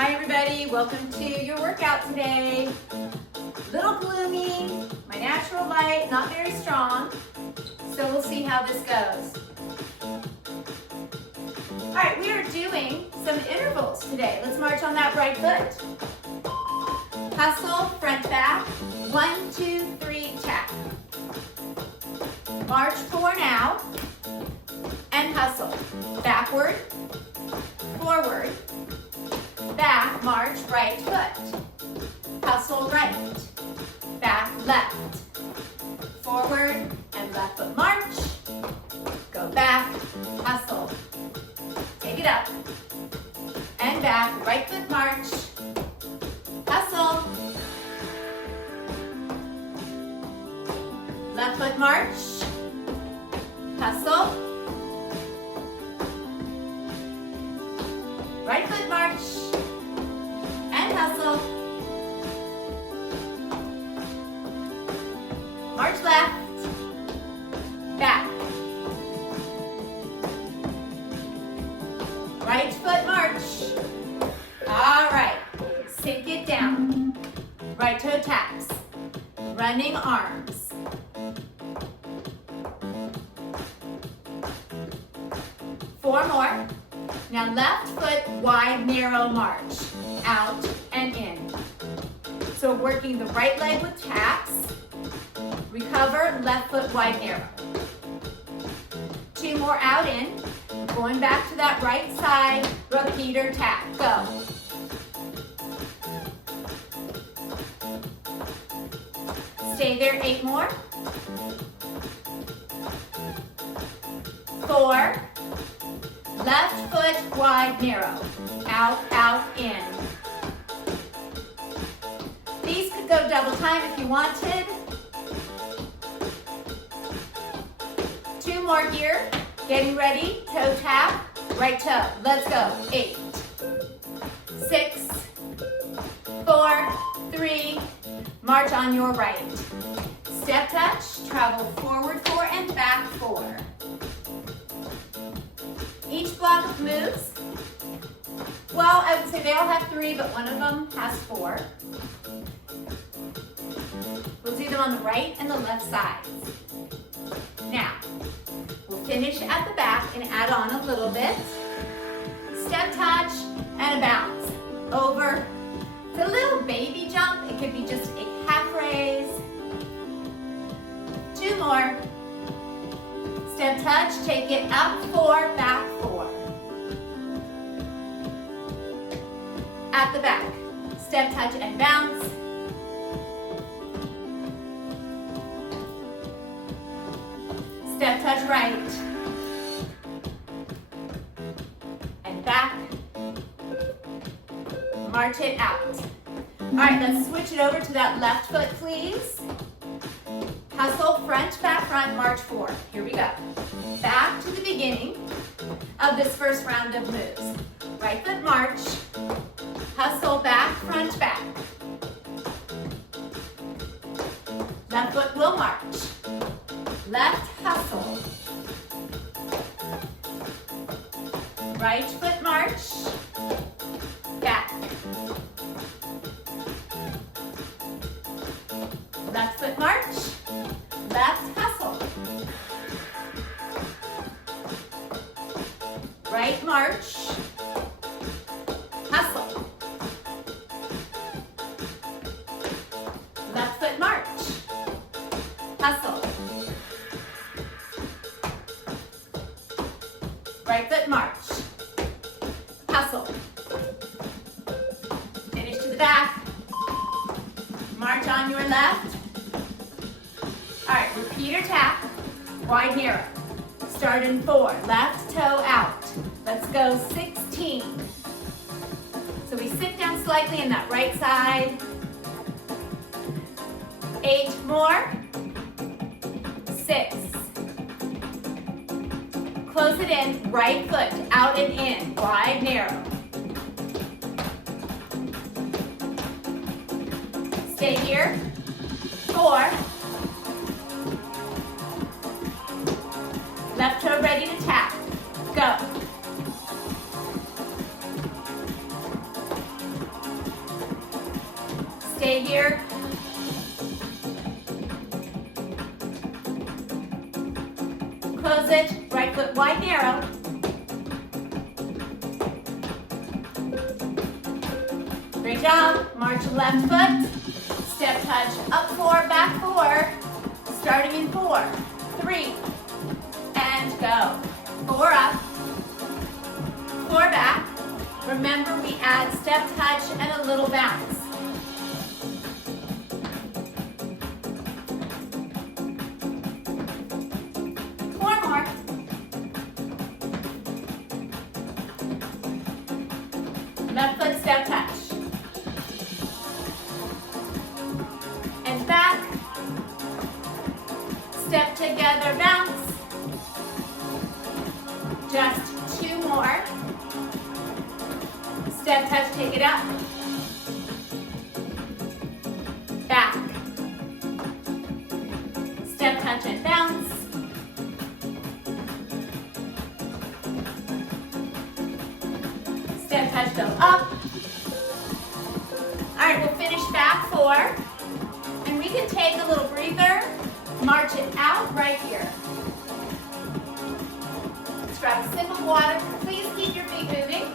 Hi everybody, welcome to your workout today. Little gloomy, my natural light, not very strong, so we'll see how this goes. All right, we are doing some intervals today. Let's march on that right foot. Hustle, front, back, 1, 2, 3, tap. March 4 now, and hustle. Backward, forward, back, march, right foot. Hustle right, back, left. Forward and left foot march. Go back, hustle. Take it up. And back, right foot march. Hustle. Left foot march. Hustle. Right foot march. And hustle. March left. Back. Right foot march. All right. Sink it down. Right toe taps. Running arms. Four more. Now left foot wide, narrow march. Out and in. So working the right leg with taps. Recover, left foot wide, narrow. Two more out in. Going back to that right side, repeater tap. Go. Stay there, 8 more. 4. Left foot wide, narrow. Out, out, in. These could go double time if you wanted. 2 more here. Getting ready, toe tap, right toe. Let's go. 8, 6, 4, 3, march on your right. Step touch, travel forward 4 and back 4. Each block of moves, well, I would say they all have 3, but one of them has 4. We'll do them on the right and the left sides. Now, we'll finish at the back and add on a little bit. Step touch and a bounce. Over. It's a little baby jump. It could be just a half raise. 2 more. Step touch, take it up 4, back 4. At the back. Step touch and bounce. Step touch right. And back. March it out. All right, let's switch it over to that left foot, please. Hustle, front, back, front, march 4. Here we go. Back to the beginning of this first round of moves. Right foot march. Hustle, back, front, back. Left foot will march. Left hustle. Right foot march. Back. Left foot march. Left hustle. Right march. Hustle. Left foot march. Hustle. Right foot march. Hustle. Finish to the back. March on your left. All right, repeater tap. Wide, narrow. Start in 4. Left toe out. Let's go 16. So we sit down slightly in that right side. 8 more. 6. Close it in, right foot, out and in, wide, narrow. Stay here. 4. Left toe ready to tap. Go. stay here. Close it, right foot wide, narrow. Great job. March left foot. Step touch, up 4, back 4. Starting in 4, 3, and go. 4 up, 4 back. Remember, we add step touch and a little bounce. Left foot step touch. And back. Step together, bounce. Just 2 more. Step touch, take it up. Back. Step touch and bounce. Step touch, go up. All right, we'll finish back 4. And we can take a little breather, march it out right here. Let's grab a sip of water. Please keep your feet moving.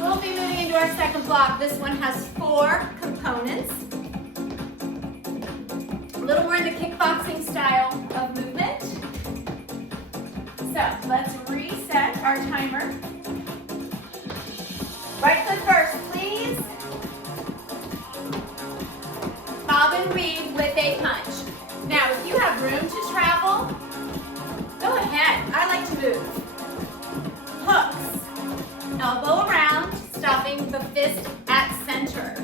We'll be moving into our second block. This one has 4 components. A little more in the kickboxing style of movement. So let's reset our timer. Right foot first, please. Bob and weave with a punch. Now, if you have room to travel, go ahead. I like to move. Hooks. Elbow around, stopping the fist at center.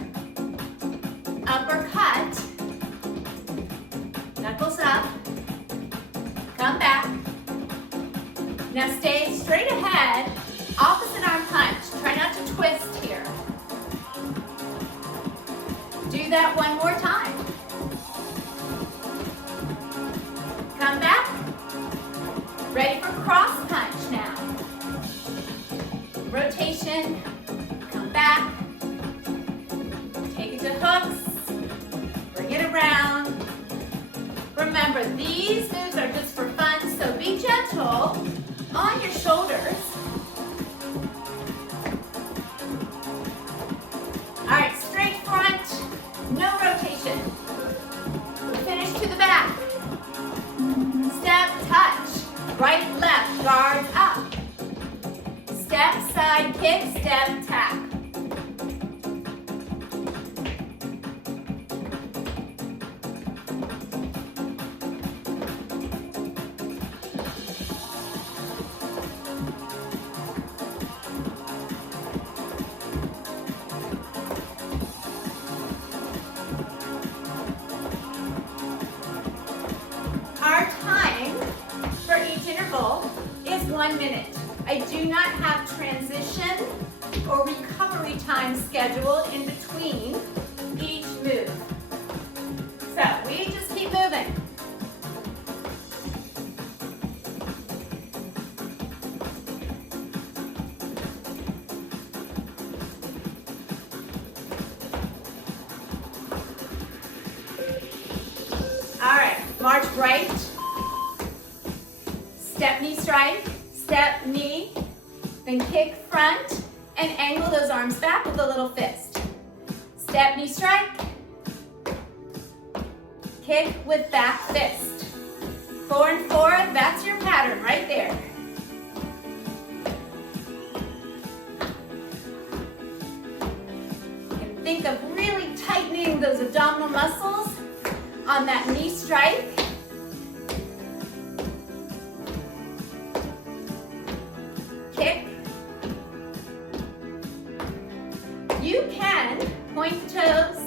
Uppercut. Knuckles up. Come back. Now stay straight ahead. Opposite arm punch. Try not to twist here. Do that one more time. Come back. Ready for cross punch now. Rotation. Come back. Take it to hooks. Bring it around. Remember, these moves are just for fun, so be gentle on your shoulders. All right, straight front, no rotation. We'll finish to the back. Step, touch, right, left, guard up. Step, side, kick, step, tap. Our time for each interval is 1 minute. I do not have transition or recovery time scheduled in between each move. So we just keep moving. All right, march right, step knee strike, step knee, then kick front and angle those arms back with a little fist. Step knee strike, kick with back fist. 4 and 4, that's your pattern right there. You can think of really tightening those abdominal muscles on that knee strike. Kick. You can point the toes.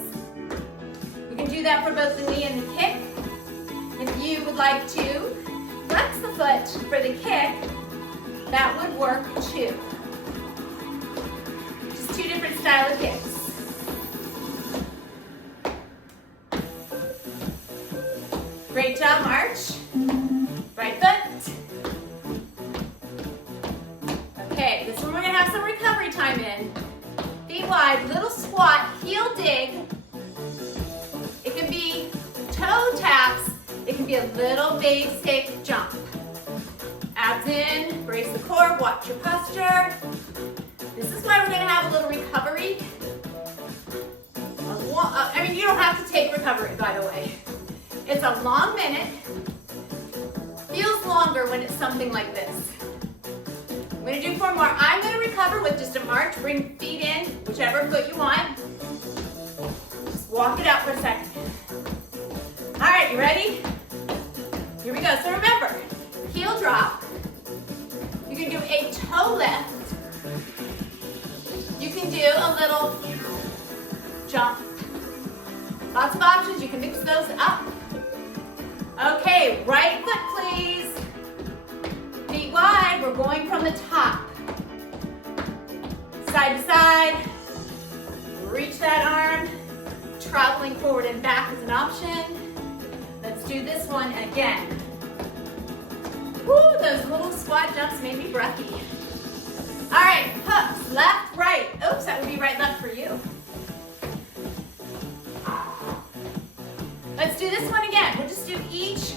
You can do that for both the knee and the kick. If you would like to flex the foot for the kick, that would work too. Just 2 different style of kicks. Great job, march. Right foot. Okay, this one we're gonna have some recovery time in. Feet wide, little squat, heel dig. be a little basic jump. Abs in, brace the core, watch your posture. This is why we're gonna have a little recovery. I mean, you don't have to take recovery, by the way. It's a long minute. Feels longer when it's something like this. I'm gonna do 4 more. I'm gonna recover with just a march. Bring feet in, whichever foot you want. Just walk it out for a second. All right, you ready? Here we go. So remember, heel drop. You can do a toe lift. You can do a little jump. Lots of options. You can mix those up. Okay, right foot, please. Feet wide. We're going from the top. Side to side. Reach that arm. Traveling forward and back is an option. Let's do this one again. Woo, those little squat jumps made me breathy. All right, hooks, left, right. Oops, that would be right, left for you. Let's do this one again. We'll just do each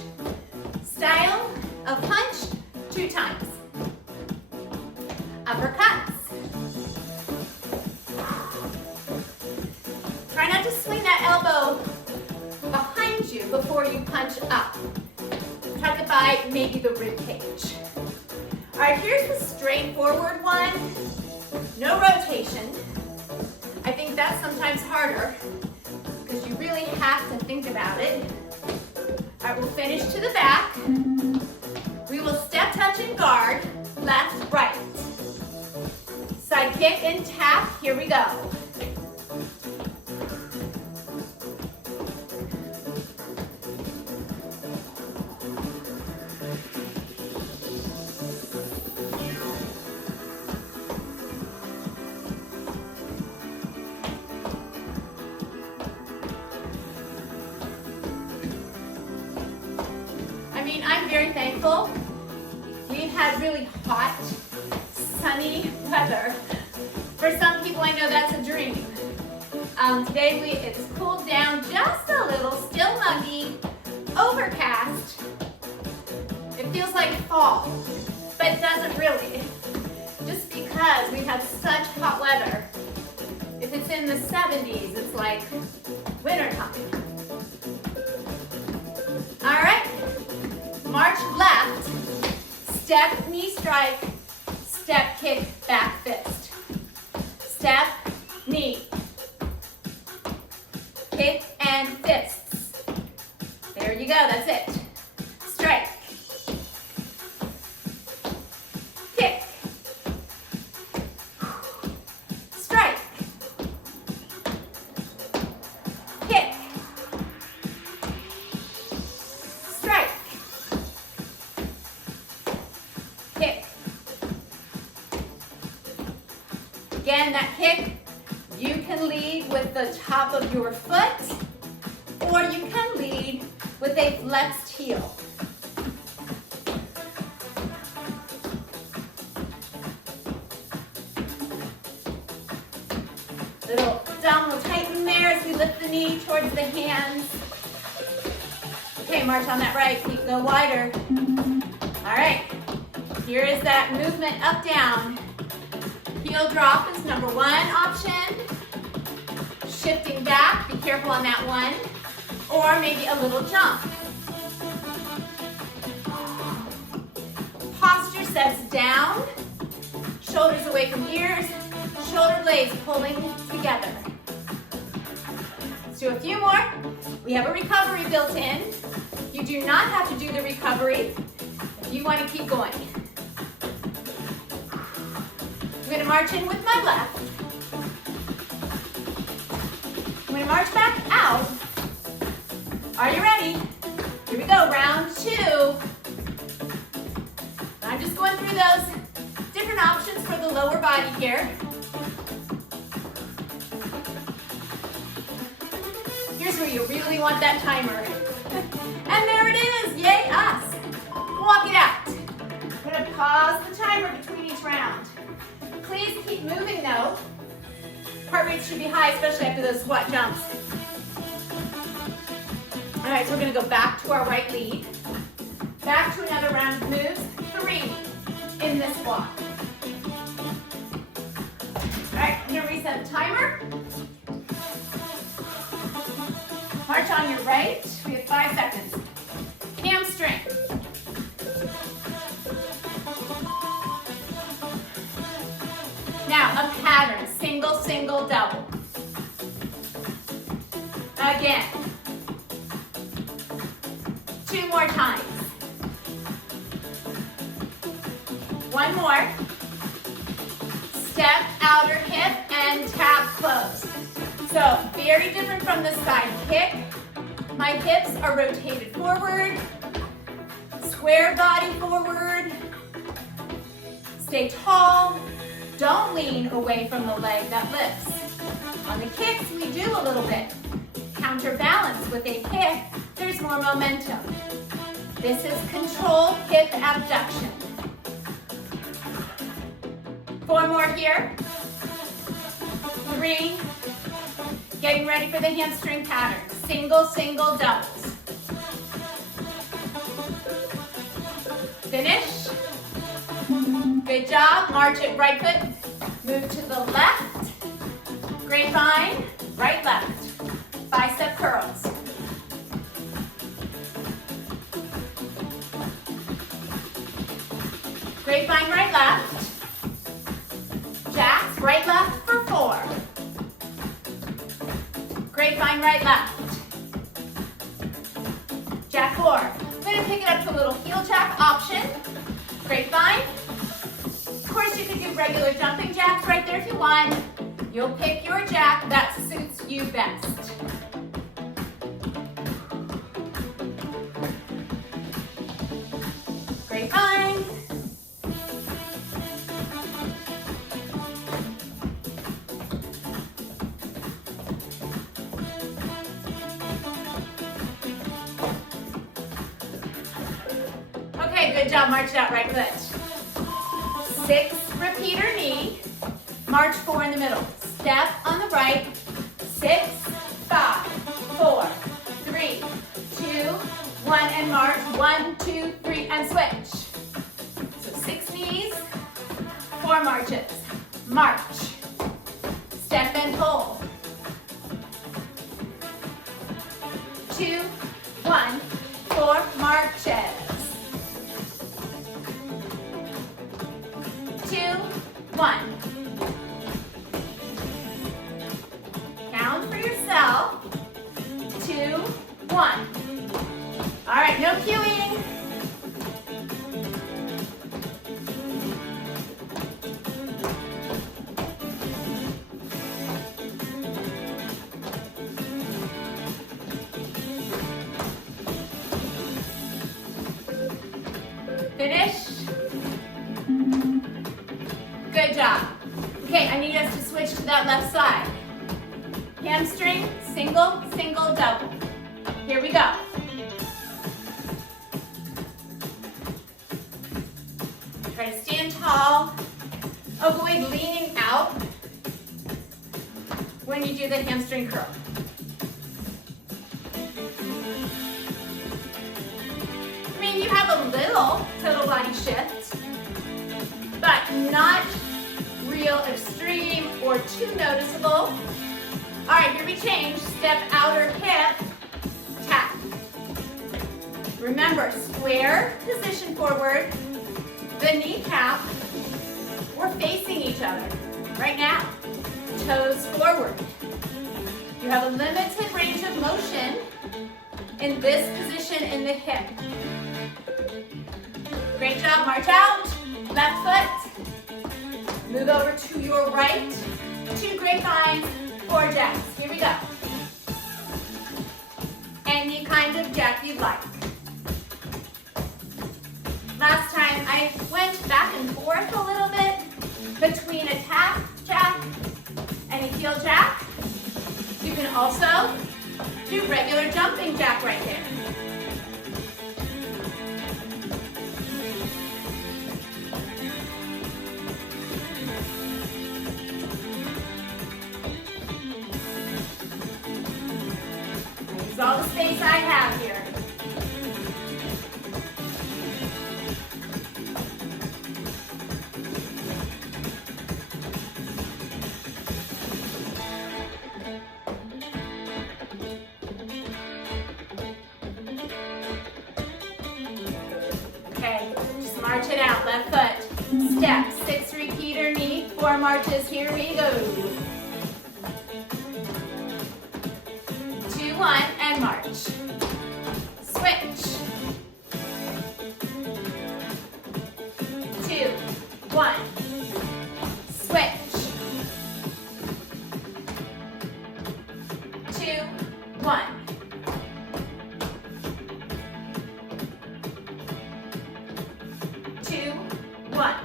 style of punch 2 times. Uppercuts. Try not to swing that elbow behind you before you punch up. Tuck it by maybe the rib cage. All right, here's the straightforward one. No rotation. I think that's sometimes harder because you really have to think about it. All right, we'll finish to the back. We will step, touch, and guard. Left, right. Side kick and tap. Here we go. I'm very thankful. We've had really hot, sunny weather. For some people, I know that's a dream. Today it's cooled down just a little, still muggy, overcast. It feels like fall, but it doesn't really. Just because we've had such hot weather. If it's in the 70s, it's like wintertime. All right. March left, step, knee strike, step, kick, back fist. Step, knee, kick, and fists. There you go, that's it. Strike, kick, strike, kick, strike, kick. Again, that kick, you can lead with the top of your foot, or you can lead with a flexed heel. Little abdominal tighten there as we lift the knee towards the hands. Okay, march on that right, feet go wider. All right, here is that movement up, down. Heel drop is number 1 option. Shifting back, be careful on that one. Or maybe a little jump. Posture sets down. Shoulders away from ears. Shoulder blades pulling together. Let's do a few more. We have a recovery built in. You do not have to do the recovery if you want to keep going. I'm going to march in with my left. I'm going to march back out. Are you ready? Here we go, round 2. I'm just going through those different options for the lower body here. Here's where you really want that timer. And there it is, yay us. Walk it out. I'm going to pause the timer between each round. Please keep moving though. Heart rate should be high, especially after those squat jumps. All right, so we're gonna go back to our right lead. Back to another round of moves. 3 in this block. All right, I'm gonna reset the timer. March on your right. We have 5 seconds. Hamstring. Now, a pattern. Single, single, double. Again. 2 more times. 1 more. Step, outer hip, and tap close. So, very different from the side kick. My hips are rotated forward. Square body forward. Stay tall. Don't lean away from the leg that lifts. On the kicks, we do a little bit. Counterbalance with a kick, there's more momentum. This is controlled hip abduction. 4 more here. 3. Getting ready for the hamstring pattern. Single, single, doubles. Finish. Good job. March it right foot. Move to the left. Grapevine. Right, left. Bicep curls. Grapevine, right, left. Jacks, right, left for 4. Grapevine, right, left. Jack 4. I'm going to pick it up to a little heel jack option. Grapevine. Of course, you could do regular jumping jacks right there if you want. You'll pick your jack that suits you best. Grapevine. Okay, good job. March it out, right foot. 6, repeater knee. March 4 in the middle. Step on the right. 6, 5, 4, 3, 2, 1, and march. 1, 2, 3, and switch. So 6 knees, 4 marches. March. Step and pull. 2, 1, 4 marches. 2, 1. Count for yourself. 2, 1. All right, no cueing. Finish. Good job. Okay, I need us to switch to that left side. Hamstring, single, single, double. Here we go. Try to stand tall. Avoid leaning out when you do the hamstring curl. I mean, you have a little total body shift, but not real extreme or too noticeable. All right, here we change. Step outer hip, tap. Remember, square position forward, the kneecap, we're facing each other right now. Toes forward. You have a limited range of motion in this position in the hip. Great job, march out, left foot. Move over to your right, 2 grapevines, 4 jacks. Here we go. Any kind of jack you'd like. Last time I went back and forth a little bit between a tap jack and a heel jack. You can also do regular jumping jack right there. Use all the space I have it out, left foot. Step, 6 repeater knee, 4 marches, here we go. 2, 1, and march. Switch. 2, 1. Switch. 2, 1. 2, 1.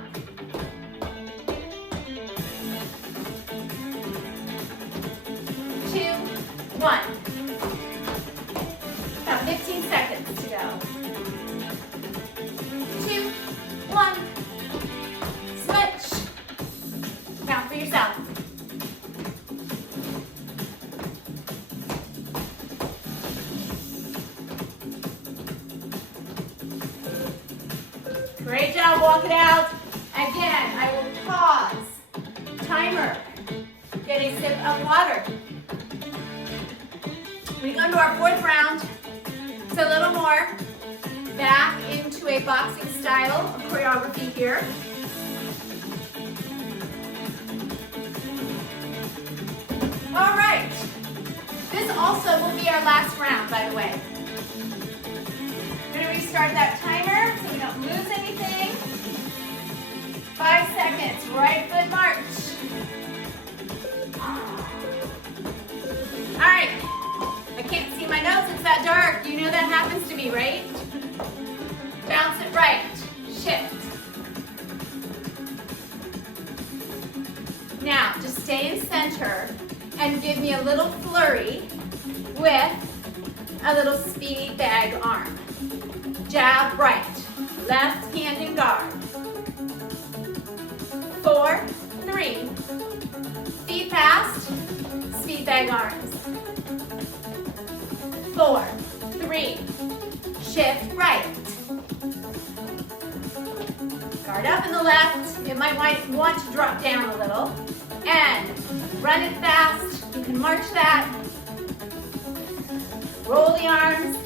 2, 1. About 15 seconds to go. 2, 1. Switch. Count for yourself. Great job, walk it out. Again, I will pause. Timer. Get a sip of water. We go into our 4th round. It's a little more back into a boxing style of choreography here. All right. This also will be our last round, by the way. We're going to restart that timer so we don't lose anything. 5 seconds, right foot march. All right, I can't see my notes, it's that dark. You know that happens to me, right? Bounce it right, shift. Now, just stay in center and give me a little flurry with a little speed bag arm. Jab right, left hand in guard. 4, 3, feet fast, speed bag arms. 4, 3, shift right. Guard up in the left, it might want to drop down a little. And run it fast, you can march that. Roll the arms,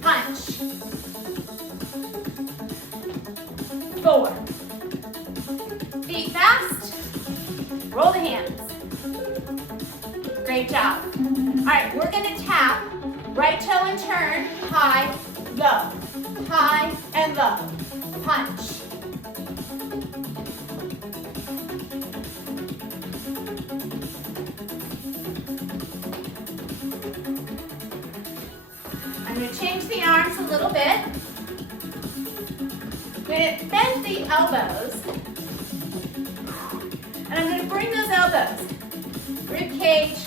punch. 4, feet fast, roll the hands. Great job. All right, we're gonna tap, right toe and turn, high, low, high and low, punch. I'm gonna change the arms a little bit. I'm gonna bend the elbows. And I'm gonna bring those elbows, rib cage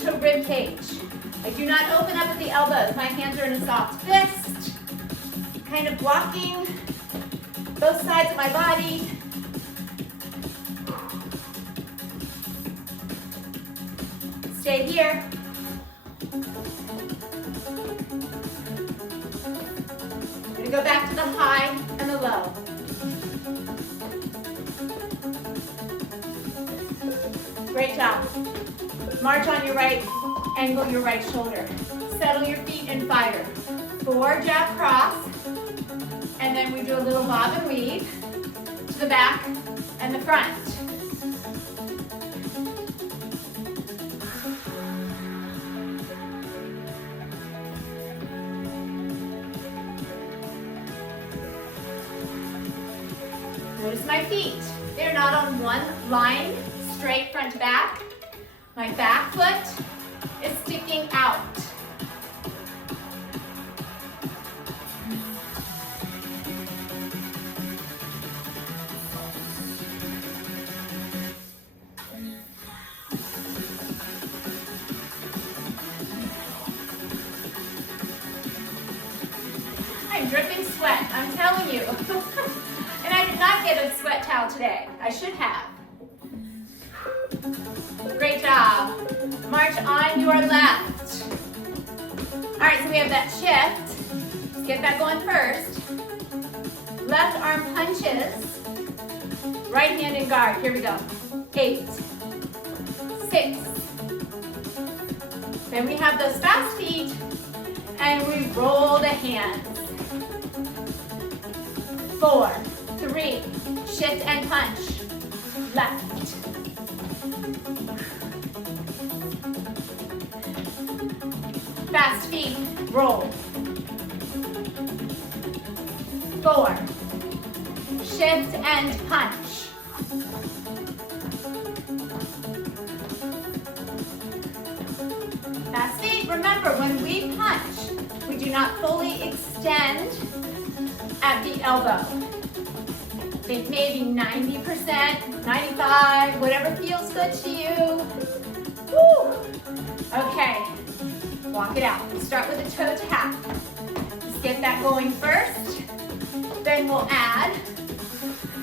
to rib cage. I do not open up at the elbows. My hands are in a soft fist, kind of blocking both sides of my body. Stay here. I'm gonna go back to the high and the low. Great job. March on your right, angle your right shoulder. Settle your feet and fire. 4, jab cross, and then we do a little bob and weave to the back and the front. Notice my feet. They're not on one line, straight front to back. My back foot is sticking out. I'm dripping sweat, I'm telling you. And I did not get a sweat towel today. I should have. Great job. March on your left. All right, so we have that shift. Let's get that going first. Left arm punches. Right hand in guard. Here we go. 8, 6. Then we have those fast feet, and we roll the hands. 4, 3, shift and punch, left. Fast feet, roll. 4, shift and punch. Fast feet, remember when we punch, we do not fully extend at the elbow. Think maybe 90%, 95, whatever feels good to you. Woo. Okay, walk it out. We start with a toe tap. Let's get that going first. Then we'll add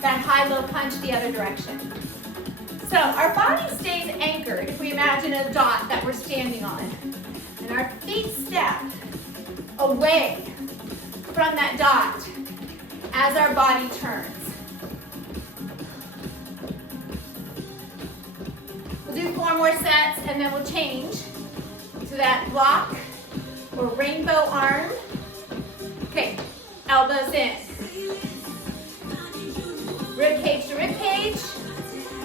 that high-low punch the other direction. So our body stays anchored if we imagine a dot that we're standing on. And our feet step away from that dot as our body turns. We'll do 4 more sets and then we'll change to that block or rainbow arm. Okay, elbows in. Rib cage to rib cage.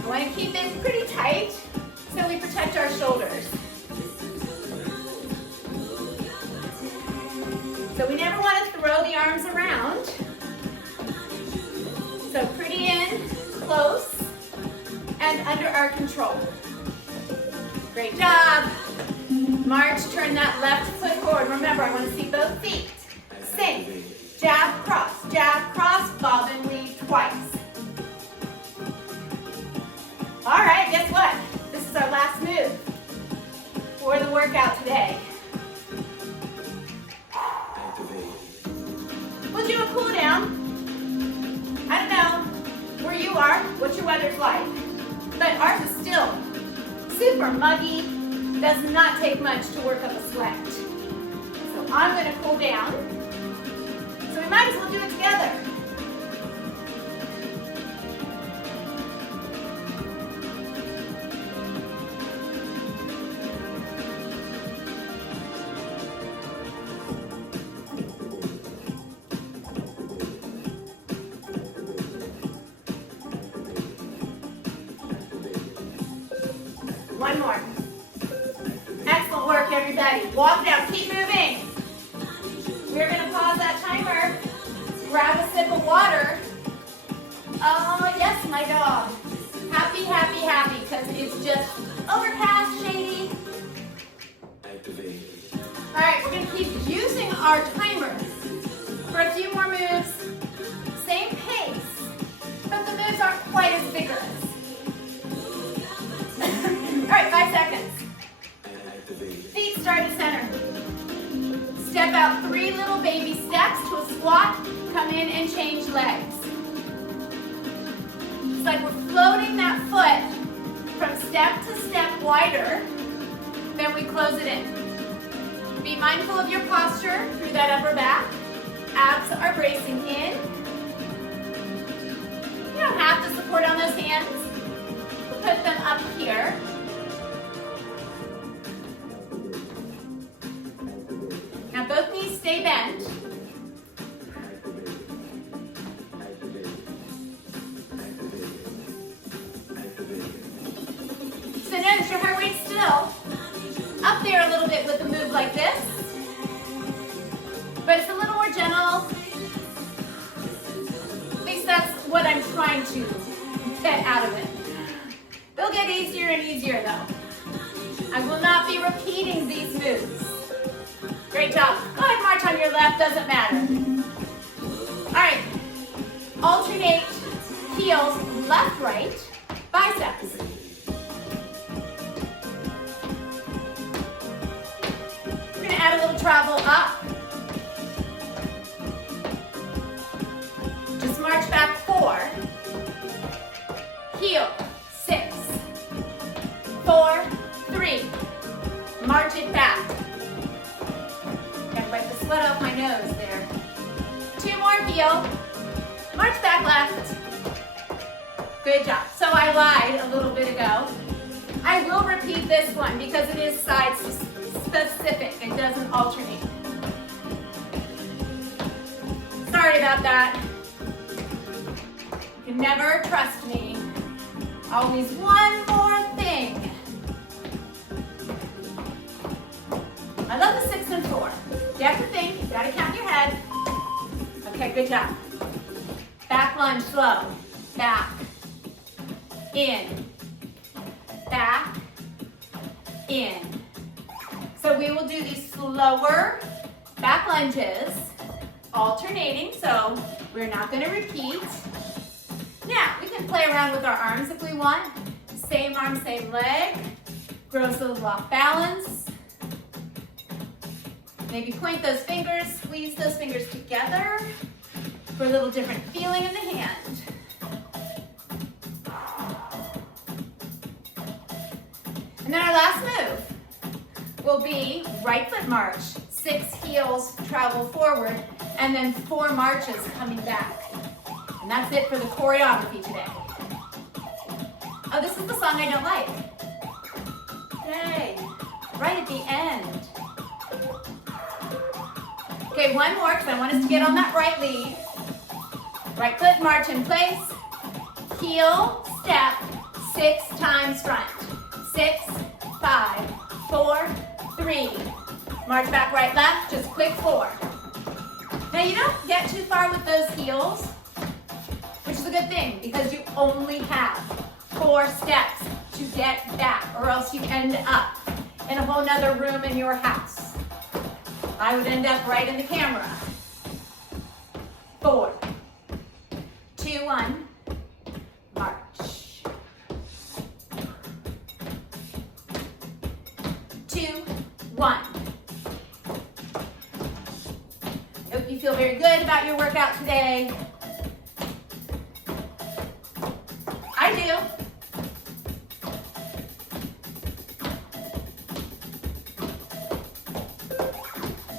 I want to keep it pretty tight so we protect our shoulders. So we never want to throw the arms around. So pretty in, close, and under our control. Great job. March, turn that left foot forward. Remember, I want to see both feet. Sing. Jab, cross, bob and weave twice. All right, guess what? This is our last move for the workout today. We'll do a cool down. I don't know where you are, what your weather's like, but ours is still super muggy. Does not take much to work up a sweat. So I'm going to cool down. So we might as well do it together. One more. Excellent work, everybody. Walk it out. Keep moving. We're going to pause that timer. Grab a sip of water. Oh, yes, my dog. Happy, happy, happy, because it's just overcast, shady. All right, we're going to keep using our timer for a few more moves. Same pace, but the moves aren't quite as vigorous. All right, 5 seconds. Feet start at center. Step out 3 little baby steps to a squat. Come in and change legs. It's like we're floating that foot from step to step wider. Then we close it in. Be mindful of your posture through that upper back. Abs are bracing in. You don't have to support on those hands. Put them up here. Now both knees stay bent. So notice your heart rate still up there a little bit with a move like this. But it's a little more gentle. At least that's what I'm trying to get out of it. They'll get easier and easier though. I will not be repeating these moves. Great job. Go ahead, march on your left, doesn't matter. All right, alternate heels, left, right, biceps. We're gonna add a little travel up. Just march back 4, heel, 6, 4, 3, march it back. Gotta wipe the sweat off my nose there. 2 more heel, march back left. Good job. So I lied a little bit ago. I will repeat this one because it is side specific. It doesn't alternate. Sorry about that. can never trust me. Always one more thing. I love the 6 and 4. You have to think, you gotta count your head. Okay, good job. Back lunge, slow. Back, in, back, in. So we will do these slower back lunges, alternating, so we're not gonna repeat. Now, we can play around with our arms if we want. Same arm, same leg. Grows a little off balance. Maybe point those fingers, squeeze those fingers together for a little different feeling in the hand. And then our last move will be right foot march. 6 heels travel forward, and then 4 marches coming back. And that's it for the choreography today. Oh, this is the song I don't like. Yay, right at the end. Okay, one more, because I want us to get on that right lead. Right foot march in place. Heel, step, 6 times front. 6, 5, 4, 3. March back, right, left, just quick 4. Now you don't get too far with those heels, which is a good thing because you only have 4 steps to get back, or else you end up in a whole nother room in your house. I would end up right in the camera. 4, 2, 1, march. 2, 1. Hope you feel very good about your workout today. I do.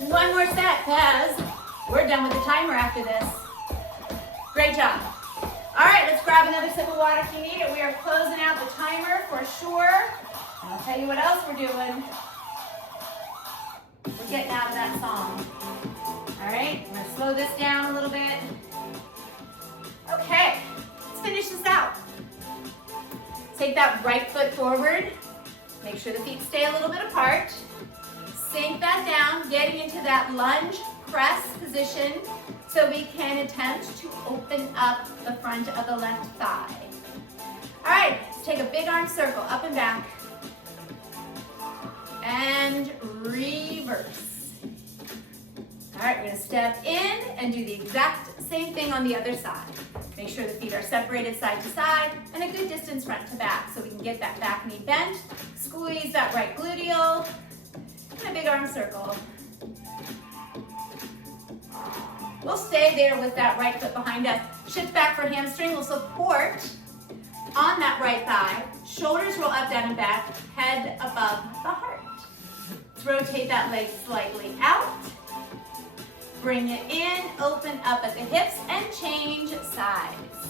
One more set, because we're done with the timer after this. Great job. All right, let's grab another sip of water if you need it. We are closing out the timer for sure. And I'll tell you what else we're doing. We're getting out of that song. All right, I'm gonna slow this down a little bit. Okay, let's finish this out. Take that right foot forward. Make sure the feet stay a little bit apart. Sink that down, getting into that lunge press position so we can attempt to open up the front of the left thigh. All right, let's take a big arm circle, up and back. And reverse. All right, we're gonna step in and do the exact same thing on the other side. Make sure the feet are separated side to side and a good distance front to back so we can get that back knee bent. Squeeze that right gluteal and a big arm circle. We'll stay there with that right foot behind us. Shift back for hamstring. We'll support on that right thigh. Shoulders roll up, down, and back. Head above the heart. Let's rotate that leg slightly out. Bring it in, open up at the hips, and change sides.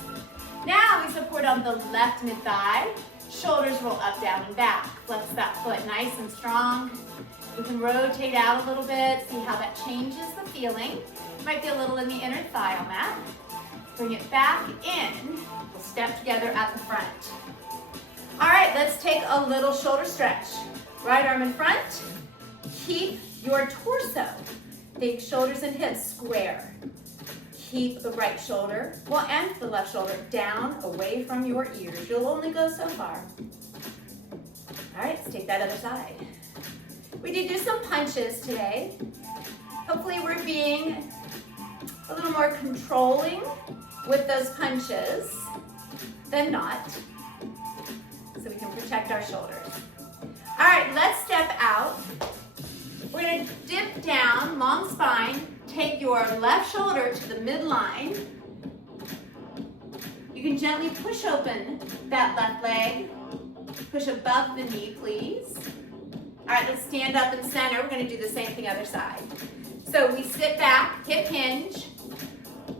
Now we support on the left mid-thigh. Shoulders roll up, down, and back. Flex that foot nice and strong. We can rotate out a little bit, see how that changes the feeling. Might be a little in the inner thigh on that. Bring it back in. We'll step together at the front. All right, let's take a little shoulder stretch. Right arm in front. Keep your torso. Think shoulders and hips square. Keep the right shoulder, well, and the left shoulder down away from your ears. You'll only go so far. All right, let's take that other side. We did do some punches today. Hopefully we're being a little more controlling with those punches than not, so we can protect our shoulders. All right, let's step out. We're gonna dip down, long spine, take your left shoulder to the midline. You can gently push open that left leg. Push above the knee, please. All right, let's stand up and center. We're gonna do the same thing other side. So we sit back, hip hinge,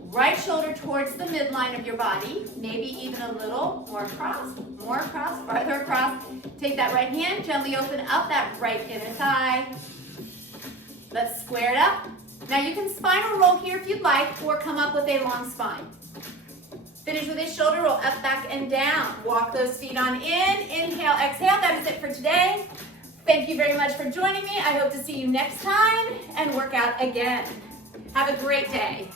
right shoulder towards the midline of your body, maybe even a little more across, farther across. Take that right hand, gently open up that right inner thigh. Let's square it up. Now you can spinal roll here if you'd like, or come up with a long spine. Finish with a shoulder roll, up, back, and down. Walk those feet on in. Inhale, exhale. That is it for today. Thank you very much for joining me. I hope to see you next time and work out again. Have a great day.